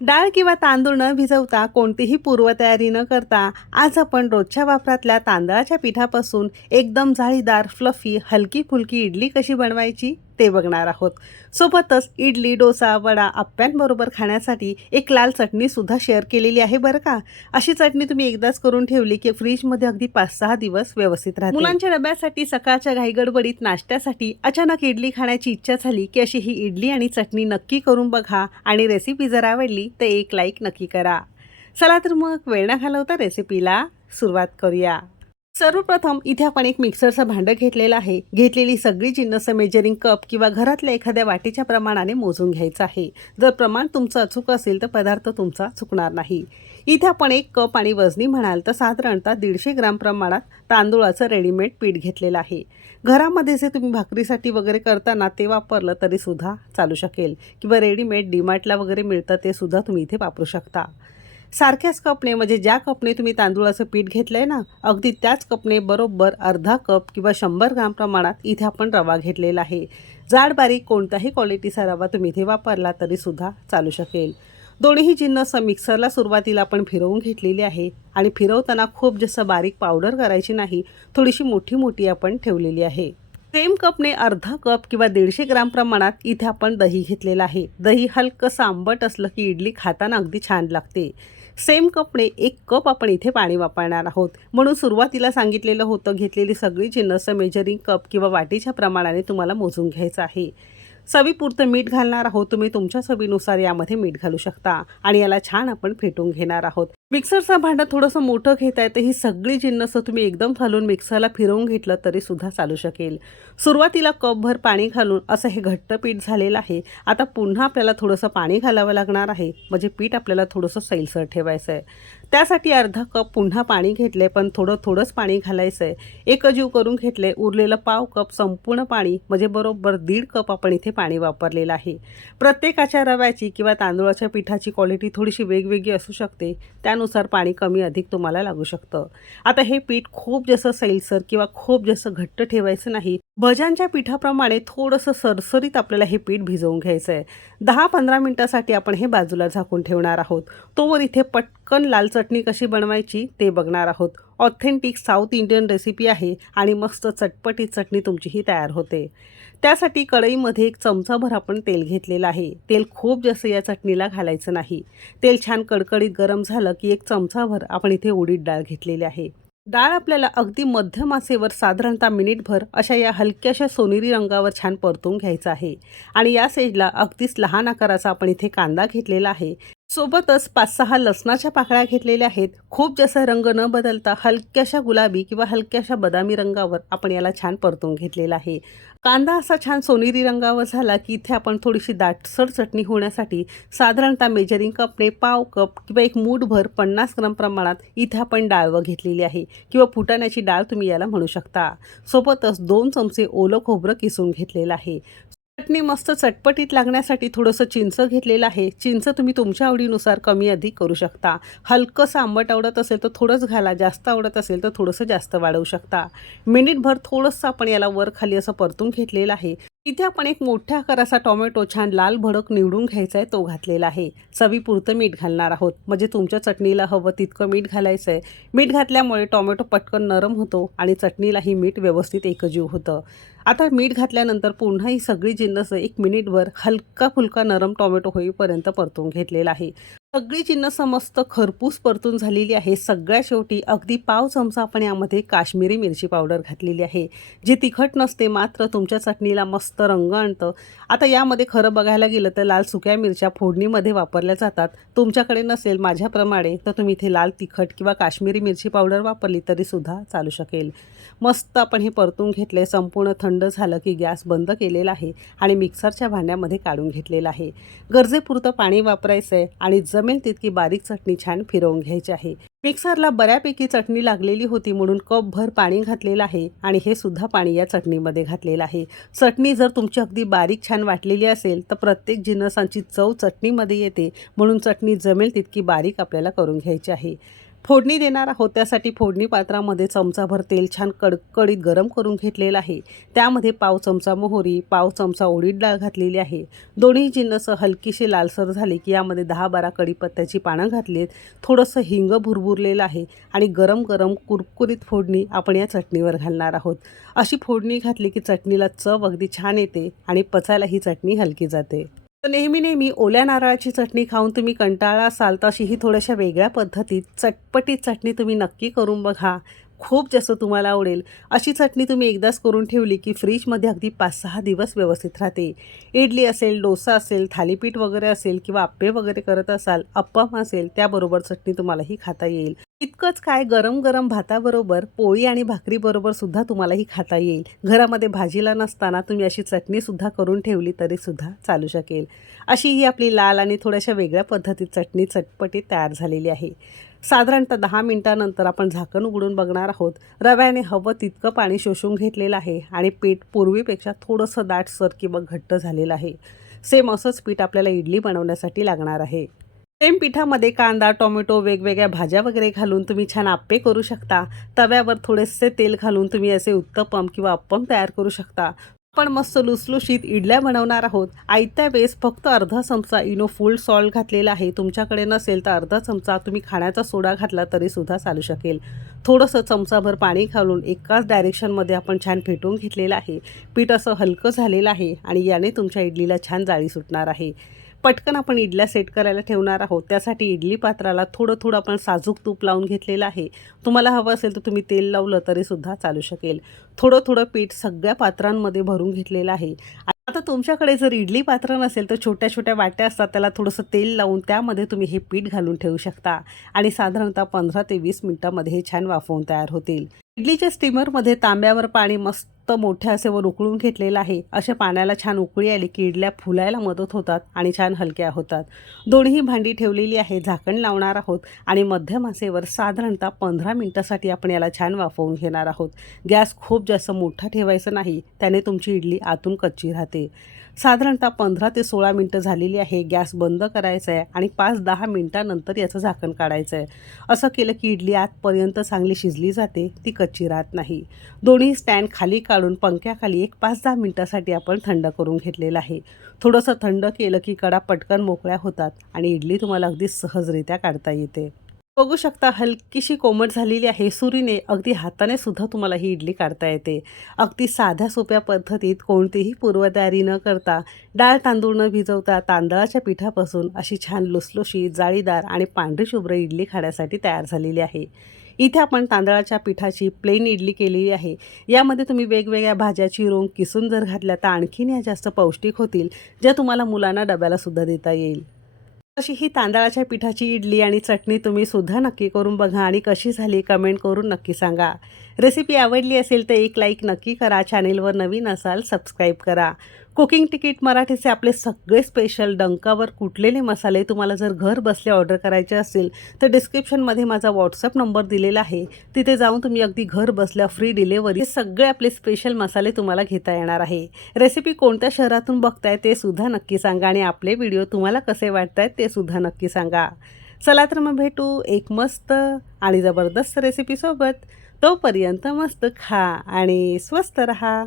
डाळ किंवा तांदूळ न भिजवता कोणतीही पूर्वतयारी न करता आज आपण रोजच्या वापरातल्या तांदळाच्या पिठापासून एकदम जाळीदार फ्लफी हलकी फुलकी इडली कशी बनवायची? ते बघणार आहोत. सोबतच इडली डोसा वडा आप्प्यांबरोबर खाण्यासाठी एक लाल चटणीसुद्धा शेअर केलेली आहे बरं का? अशी चटणी तुम्ही एकदाच करून ठेवली की फ्रीजमध्ये अगदी पाच सहा दिवस व्यवस्थित राहते. मुलांच्या डब्यासाठी सकाळच्या घाईगडबडीत नाश्त्यासाठी अचानक इडली खाण्याची इच्छा झाली की अशी ही इडली आणि चटणी नक्की करून बघा आणि रेसिपी जर आवडली तर एक लाईक नक्की करा. चला तर मग वेळ न घालवता रेसिपीला सुरुवात करूया. सर्वप्रथम इथे आपण एक मिक्सरचं भांडं घेतलेलं आहे. घेतलेली सगळी जिन्नस मेजरिंग कप किंवा घरातल्या एखाद्या वाटीच्या प्रमाणाने मोजून घ्यायचं आहे. जर प्रमाण तुमचं अचूक असेल तर पदार्थ तुमचा चुकणार नाही. इथे आपण एक कप आणि वजनी म्हणाल तर साधारणतः दीडशे ग्राम प्रमाणात तांदूळाचं रेडीमेड पीठ घेतलेलं आहे. घरामध्ये जे तुम्ही भाकरीसाठी वगैरे करताना ते वापरलं तरी सुद्धा चालू शकेल. किंवा रेडीमेड डीमार्टला वगैरे मिळतं ते सुद्धा तुम्ही इथे वापरू शकता. सारख्याच कपने म्हणजे ज्या कपने तुम्ही तांदूळाचं पीठ घेतलं आहे ना अगदी त्याच कपने बरोबर अर्धा कप किंवा शंभर ग्राम प्रमाणात इथे आपण रवा घेतलेला आहे. जाड बारीक कोणत्याही क्वालिटीचा रवा तुम्ही इथे वापरला तरीसुद्धा चालू शकेल. दोन्ही जिन्नस मिक्सरला सुरुवातीला आपण फिरवून घेतलेली आहे आणि फिरवताना खूप जास्त बारीक पावडर करायची नाही थोडीशी मोठी मोठी आपण ठेवलेली आहे. सेम कपने अर्धा कप किंवा दीडशे ग्राम प्रमाणात इथे आपण दही घेतलेलं आहे. दही हलकंसं आंबट असलं की इडली खाताना अगदी छान लागते. सेम कपने एक कप आपण इथे पाणी वापरणार आहोत. म्हणून सुरुवातीला सांगितलेलं होतं घेतलेली सगळी जिन्नस मेजरिंग कप किंवा वाटीच्या प्रमाणाने तुम्हाला मोजून घ्यायचं आहे. चवीपुरतं मीठ घालणार आहोत. तुम्ही तुमच्या चवीनुसार यामध्ये मीठ घालू शकता. आणि याला छान आपण फेटून घेणार आहोत. मिक्सरचं भांडं थोडंसं मोठं घेता येतं ही सगळी जिन्नस तुम्ही एकदम घालून मिक्सरला फिरवून घेतलं तरी सुद्धा चालू शकेल. सुरुवातीला कपभर पाणी घालून असं हे घट्ट पीठ झालेलं आहे. आता पुन्हा आपल्याला थोडंसं पाणी घालावं लागणार आहे. म्हणजे पीठ आपल्याला थोडंसं सैलसर ठेवायचं आहे त्यासाठी अर्धा कप पुन्हा पाणी घेतले पण थोडं थोडंच पाणी घालायचं आहे एकजीव करून घेतले उरलेलं पाव कप संपूर्ण पाणी म्हणजे बरोबर दीड कप आपण इथे पाणी वापरलेलं आहे. प्रत्येकाच्या रव्याची किंवा तांदूळाच्या पिठाची क्वालिटी थोडीशी वेगवेगळी असू शकते त्यानुसार पाणी कमी अधिक तुम्हाला लागू शकतं. आता हे पीठ खूप जसं सैलसर किंवा खूप जसं घट्ट ठेवायचं नाही भज्यांच्या पिठाप्रमाणे थोडंसं सरसरीत आपल्याला हे पीठ भिजवून घ्यायचं आहे दहा पंधरा मिनटासाठी आपण हे बाजूला झाकून ठेवणार आहोत. तोवर इथे पटकन लाल चटणी कशी बनवायची ते बघणार आहोत. ऑथेंटिक साऊथ इंडियन रेसिपी आहे आणि मस्त चटपटीत चटणी तुमचीही तयार होते. त्यासाठी कढईमध्ये एक चमचाभर आपण तेल घेतलेलं आहे. तेल खूप जास्त या चटणीला घालायचं नाही. तेल छान कडकडीत गरम झालं की एक चमचाभर आपण इथे उडीद डाळ घेतलेली आहे. डाळ आपल्याला अगदी मध्यम आचेवर साधारणतः मिनिटभर अशा या हलक्याशा सोनेरी रंगावर छान परतून घ्यायचं आहे. आणि या सेजला अगदीच लहान आकाराचा आपण इथे कांदा घेतलेला आहे. सोबतच पाच सहा लसणाच्या पाकळ्या घेतलेल्या आहेत. खूप जास्त रंग न बदलता हलक्याशा गुलाबी किंवा हलक्याशा बदामी रंगावर आपण याला छान परतून घेतलेला आहे. कांदा असा छान सोनेरी रंगावर झाला की इथे आपण थोडीशी दाटसर चटणी होण्यासाठी साधारणतः मेजरिंग कपने पाव कप किंवा एक मूठभर पन्नास ग्राम प्रमाणात इथे आपण डाळवं घेतलेली आहे किंवा फुटाण्याची डाळ तुम्ही याला म्हणू शकता. सोबतच दोन चमचे ओलं खोबरं किसून घेतलेलं आहे. चटणी मस्त चटपटीत लागण्यासाठी थोडंसं चिंच घेतलेलं आहे. चिंच तुम्ही तुमच्या आवडीनुसार कमी अधिक करू शकता. हलकंसं आंबट आवडत असेल तर थोडंच घाला जास्त आवडत असेल तर थोडंसं जास्त वाढवू शकता. मिनिटभर थोडंसं आपण याला वर खाली असं परतून घेतलेलं आहे. इथे आपण एक मोठ्या आकाराचा टोमॅटो छान लाल भडक निवडून घ्यायचा आहे तो घातलेला आहे. चवीपुरतं मीठ घालणार आहोत. म्हणजे तुमच्या चटणीला हवं तितकं मीठ घालायचं आहे मीठ घातल्यामुळे टोमॅटो पटकन नरम होतो आणि चटणीलाही मीठ व्यवस्थित एकजीव होतं. आता मीठ घातल्यानंतर पुन्हा ही सगळी जिन्नस एक मिनिटभर हलका फुलका नरम टोमॅटो होईपर्यंत परतून घेतलेला आहे. सगळी जिन्नस मस्त खरपूस परतून झालेली आहे. सगळ्या शेवटी अगदी पाव चमचा आपण यामध्ये काश्मीरी मिरची पावडर घातलेली आहे. जी तिखट नसते मात्र तुमच्या चटणीला मस्त रंग आणतं. आता यामध्ये खरं बघायला गेलं तर लाल सुक्या मिरच्या फोडणीमध्ये वापरल्या जातात. तुमच्याकडे नसेल माझ्याप्रमाणे तर तुम्ही इथे लाल तिखट किंवा काश्मीरी मिरची पावडर वापरली तरीसुद्धा चालू शकेल. मस्त आपण हे परतून घेतले संपूर्ण थंड थंड झालं की गॅस बंद केलेला आहे आणि मिक्सरच्या भांड्यामध्ये काढून घेतलेलं आहे. गरजेपुरतं पाणी वापरायचं आहे आणि जमेल तितकी बारीक चटणी छान फिरवून घ्यायची आहे. मिक्सरला बऱ्यापैकी चटणी लागलेली होती म्हणून कपभर पाणी घातलेलं आहे आणि हे सुद्धा पाणी या चटणीमध्ये घातलेलं आहे. चटणी जर तुमची अगदी बारीक छान वाटलेली असेल तर प्रत्येक जिन्नसांची चव चटणीमध्ये येते म्हणून चटणी जमेल तितकी बारीक आपल्याला करून घ्यायची आहे. फोडणी देणार आहोत त्यासाठी फोडणी पात्रामध्ये चमचाभर तेल छान कडकडीत गरम करून घेतलेलं आहे. त्यामध्ये पाव चमचा मोहरी पाव चमचा उडीद डाळ घातलेली आहे. दोन्ही जिन्नस हलकीशी लालसर झाले की यामध्ये दहा बारा कडीपत्त्याची पानं घातली आहेत थोडंसं हिंग भुरभुरलेलं आहे आणि गरम गरम कुरकुरीत फोडणी आपण या चटणीवर घालणार आहोत. अशी फोडणी घातली की चटणीला चव अगदी छान येते आणि पचायला ही चटणी हलकी जाते. तर नेहमी नेहमी ओल्या नारळाची चटणी खाऊन तुम्ही कंटाळा असाल तशी ही थोड्याशा वेगळ्या पद्धतीत चटपटीत चटणी तुम्ही नक्की करून बघा. खूप जास्त तुम्हाला आवडेल. अशी चटणी तुम्ही एकदाच करून ठेवली की फ्रीजमध्ये अगदी पाच सहा दिवस व्यवस्थित राहते. इडली असेल डोसा असेल थालीपीठ वगैरे असेल किंवा आप्पे वगैरे करत असाल अप्पम असेल त्याबरोबर चटणी तुम्हालाही खाता येईल. इतकंच काय गरम गरम भाताबरोबर पोळी आणि भाकरीबरोबर सुद्धा तुम्हालाही खाता येईल. घरामध्ये भाजीला नसताना तुम्ही अशी चटणीसुद्धा करून ठेवली तरीसुद्धा चालू शकेल. अशी ही आपली लाल आणि थोड्याशा वेगळ्या पद्धतीत चटणी चटपटी तयार झालेली आहे. साधारणतः दहा मिनटानंतर आपण झाकण उघडून बघणार आहोत. रव्याने हवं तितकं पाणी शोषून घेतलेलं आहे आणि पीठ पूर्वीपेक्षा थोडंसं दाटसर किंवा घट्ट झालेलं आहे. सेम असंच पीठ आपल्याला इडली बनवण्यासाठी लागणार आहे. सेम पिठामध्ये कांदा टोमॅटो वेगवेगळ्या भाज्या वगैरे घालून तुम्ही छान आप्पे करू शकता. तव्यावर थोडेसे तेल घालून तुम्ही असे उत्तपम किंवा अप्पम तयार करू शकता. पण मस्त लुसलुशीत इडल्या बनवणार आहोत. आयत्या वेळेस फक्त अर्धा चमचा इनो फुल सॉल्ट घातलेला आहे. तुमच्याकडे नसेल तर अर्धा चमचा तुम्ही खाण्याचा सोडा घातला तरीसुद्धा चालू शकेल. थोडंसं चमचाभर पाणी घालून एकाच डायरेक्शनमध्ये आपण छान फेटून घेतलेलं आहे. पीठ असं हलकं झालेलं आहे आणि याने तुमच्या इडलीला छान जाळी सुटणार आहे. पटकन आपण इडल्या सेट करायला ठेवणार आहोत. त्यासाठी इडली पात्राला थोडं थोडं आपण साजूक तूप लावून घेतलेलं आहे. तुम्हाला हवं असेल तर तुम्ही तेल लावलं तरीसुद्धा चालू शकेल. थोडं थोडं पीठ सगळ्या पात्रांमध्ये भरून घेतलेलं आहे. आता तुमच्याकडे जर इडली पात्र नसेल तर छोट्या छोट्या वाट्या असतात. त्याला थोडंसं तेल लावून त्यामध्ये तुम्ही हे पीठ घालून ठेवू शकता. आणि साधारणतः पंधरा ते वीस मिनटामध्ये हे छान वाफवून तयार होतील. इडलीच्या स्टीमरमध्ये तांब्यावर पाणी मस्त मोठ्या असे वर उकळून घेतलेलं आहे. असे पाण्याला छान उकळी आली की इडल्या फुलायला मदत होतात आणि छान हलक्या होतात. दोन्ही भांडी ठेवलेली आहे झाकण लावणार आहोत आणि मध्यम आसेवर साधारणतः पंधरा मिनटासाठी आपण याला छान वाफवून घेणार आहोत. गॅस खूप जास्त मोठा ठेवायचा नाही त्याने तुमची इडली आतून कच्ची राहते. साधारणतः पंधरा ते सोळा मिनटं झालेली आहे. गॅस बंद करायचा आहे आणि पाच दहा मिनटानंतर याचं झाकण काढायचं आहे. असं केलं की इडली आतपर्यंत चांगली शिजली जाते. ती कच्ची राहत नाही. दोन्ही स्टँड खाली काढून पंख्याखाली एक पाच दहा मिनटासाठी आपण थंड करून घेतलेलं आहे. थोडंसं थंड केलं की कडा पटकन मोकळ्या होतात आणि इडली तुम्हाला अगदी सहजरित्या काढता येते. बघू शकता हलकीशी कोमट झालेली आहे. सुरीने अगदी हाताने सुद्धा तुम्हाला ही इडली काढता येते. अगदी साध्या सोप्या पद्धतीत कोणतीही पूर्वतयारी न करता डाळ तांदूळ न भिजवता तांदळाच्या पिठापासून अशी छान लुसलुशी जाळीदार आणि पांढरी शुभ्र इडली खाण्यासाठी तयार झालेली आहे. इथे आपण तांदळाच्या पिठाची प्लेन इडली केलेली आहे. यामध्ये तुम्ही वेगवेगळ्या भाज्या चिरून किसून जर घातल्या तर आणखीन या जास्त पौष्टिक होतील ज्या तुम्हाला मुलांना डब्याला सुद्धा देता येईल. अशी ही तांदळाच्या पिठाची इडली आणि चटणी तुम्ही सुद्धा नक्की करून बघा आणि कशी झाली कमेंट करून नक्की सांगा. रेसिपी आवडली असेल तर एक लाईक नक्की करा. चॅनेलवर नवीन असाल सबस्क्राईब करा. कुकिंग तिकीट मराठीचे आपले सगळे स्पेशल डंकावर कुटलेले मसाले तुम्हाला जर घर बसले ऑर्डर करायचे असेल तर डिस्क्रिप्शनमध्ये माझा व्हॉट्सअप नंबर दिलेला आहे. तिथे जाऊन तुम्ही अगदी घर बसल्या फ्री डिलेवरी सगळे आपले स्पेशल मसाले तुम्हाला घेता येणार आहे. रेसिपी कोणत्या शहरातून बघताय ते सुद्धा नक्की सांगा आणि आपले व्हिडिओ तुम्हाला कसे वाटत आहेत ते सुद्धा नक्की सांगा. चला तर मग भेटू एक मस्त आणि जबरदस्त रेसिपीसोबत तोपर्यंत मस्त खा आणि स्वस्त रहा.